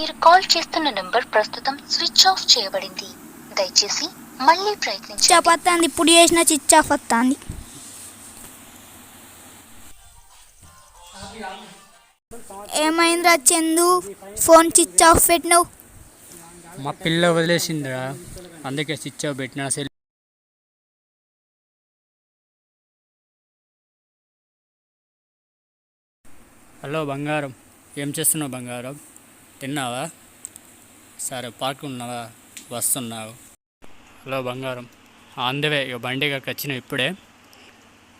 మీరు కాల్ చేస్తున్న నంబర్ ప్రస్తుతం స్విచ్ ఆఫ్ చేయబడింది. దయచేసి మళ్ళీ ప్రయత్నించండి. చిచ్చాఫ్ వస్తుంది ఇప్పుడు చేసిన చిచ్చాఫ్ వస్తుంది ఏమైందిరా చందు? ఫోన్ చిచ్ ఆఫ్ పెట్టినావు. మా పిల్ల వదిలేసిందిరా. అందుకే స్విచ్ ఆఫ్ పెట్టిన సెల్ హలో బంగారం ఏం చేస్తున్నావు బంగారం? తిన్నావా? సరే పార్క్ ఉన్నావా? వస్తున్నావు. హలో బంగారం. ఆందవే ఇక బండిగా వచ్చిన ఇప్పుడే.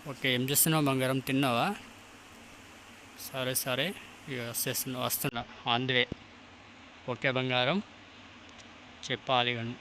ఓకే ఏం చేస్తున్నావు బంగారం? తిన్నావా? సరే సరే. ఇక వచ్చేస్తున్నా వస్తున్నా. ఆందవే ఓకే బంగారం. చెప్పాలి కానీ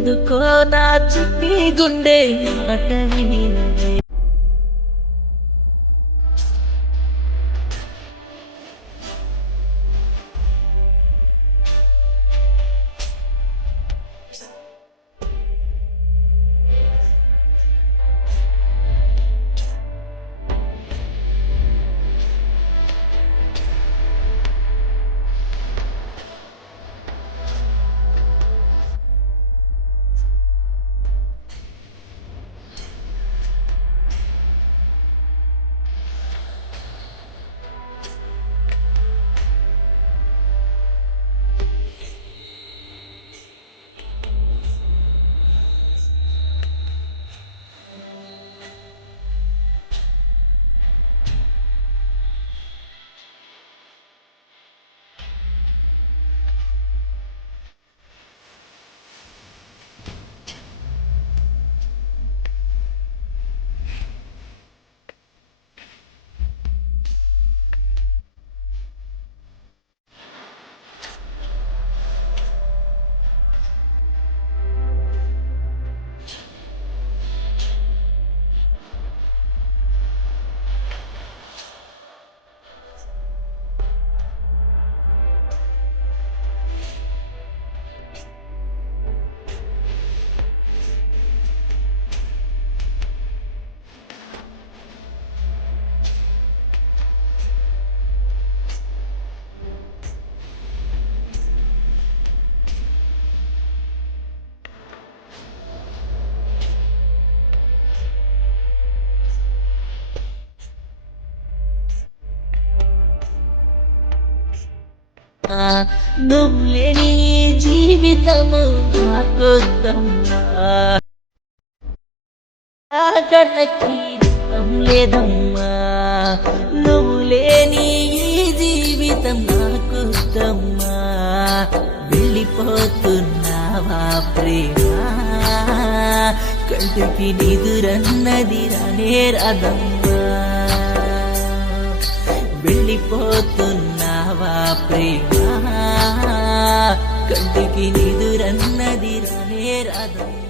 ఎందుకో నా చిన్ని గుండె మాట విని ఆ, నువ్వు జీవితము నాకొద్దమ్మా ఆ లేదమ్మా. నువ్వు లేని ఈ జీవితం నాకొద్దమ్మా. వెళ్ళిపోతున్నావా ప్రేమ? కంటికి నిదురన్నది రానే రాదమ్మా. వెళ్ళిపోతున్నావా ప్రేమ? కంటికి నిదురన్నది రానే రాదమ్మా